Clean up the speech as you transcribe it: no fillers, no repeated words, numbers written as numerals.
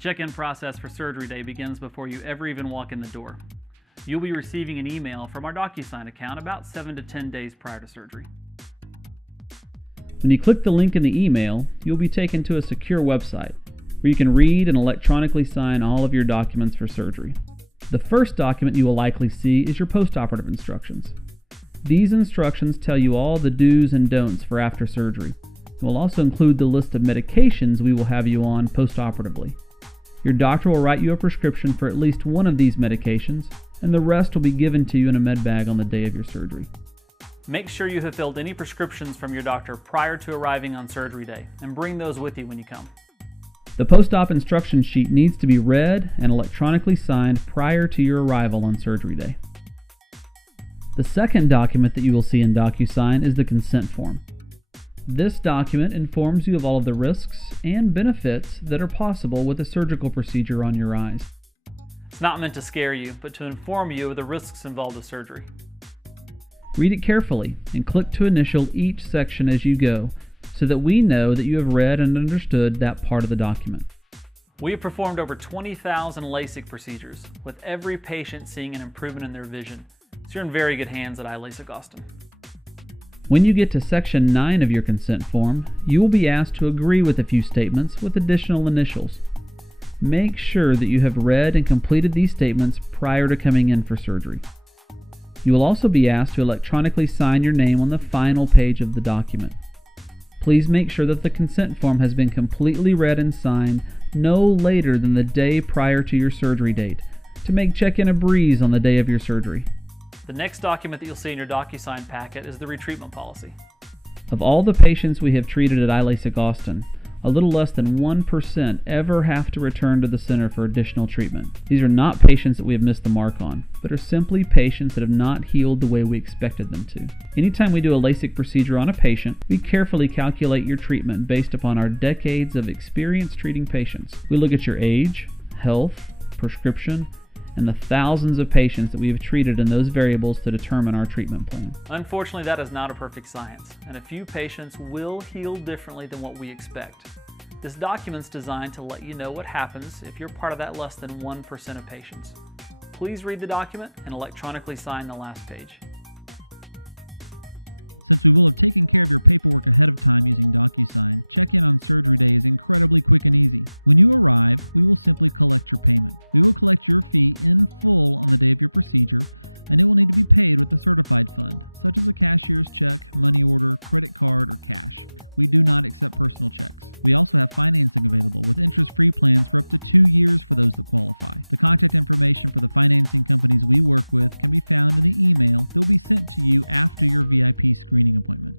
check-in process for surgery day begins before you ever even walk in the door. You'll be receiving an email from our DocuSign account about 7 to 10 days prior to surgery. When you click the link in the email, you'll be taken to a secure website where you can read and electronically sign all of your documents for surgery. The first document you will likely see is your postoperative instructions. These instructions tell you all the do's and don'ts for after surgery. It will also include the list of medications we will have you on postoperatively. Your doctor will write you a prescription for at least one of these medications, and the rest will be given to you in a med bag on the day of your surgery. Make sure you have filled any prescriptions from your doctor prior to arriving on surgery day, and bring those with you when you come. The post-op instruction sheet needs to be read and electronically signed prior to your arrival on surgery day. The second document that you will see in DocuSign is the consent form. This document informs you of all of the risks and benefits that are possible with a surgical procedure on your eyes. It's not meant to scare you, but to inform you of the risks involved with surgery. Read it carefully and click to initial each section as you go so that we know that you have read and understood that part of the document. We have performed over 20,000 LASIK procedures, with every patient seeing an improvement in their vision. So you're in very good hands at Eye LASIK Austin. When you get to Section 9 of your consent form, you will be asked to agree with a few statements with additional initials. Make sure that you have read and completed these statements prior to coming in for surgery. You will also be asked to electronically sign your name on the final page of the document. Please make sure that the consent form has been completely read and signed no later than the day prior to your surgery date to make check-in a breeze on the day of your surgery. The next document that you'll see in your DocuSign packet is the retreatment policy. Of all the patients we have treated at Eye LASIK Austin, a little less than 1% ever have to return to the center for additional treatment. These are not patients that we have missed the mark on, but are simply patients that have not healed the way we expected them to. Anytime we do a LASIK procedure on a patient, we carefully calculate your treatment based upon our decades of experience treating patients. We look at your age, health, prescription, and the thousands of patients that we have treated in those variables to determine our treatment plan. Unfortunately, that is not a perfect science, and a few patients will heal differently than what we expect. This document's designed to let you know what happens if you're part of that less than 1% of patients. Please read the document and electronically sign the last page. Since we will have taken care of your paperwork ahead of time using DocuSign, check-in on surgery day is incredibly quick and easy. When you arrive, we will simply collect your payment. We will collect your fee in full on the day of your procedure, and it will need to be paid with a certified fund, such as a cashier's check, money order, credit card, or cash. We do not accept personal checks. We also have financing available with interest-free plans for up to 2 years for those that qualify. The contact information for the financing companies we work with can be found in the email that will be sent to you after your VIP screening appointment.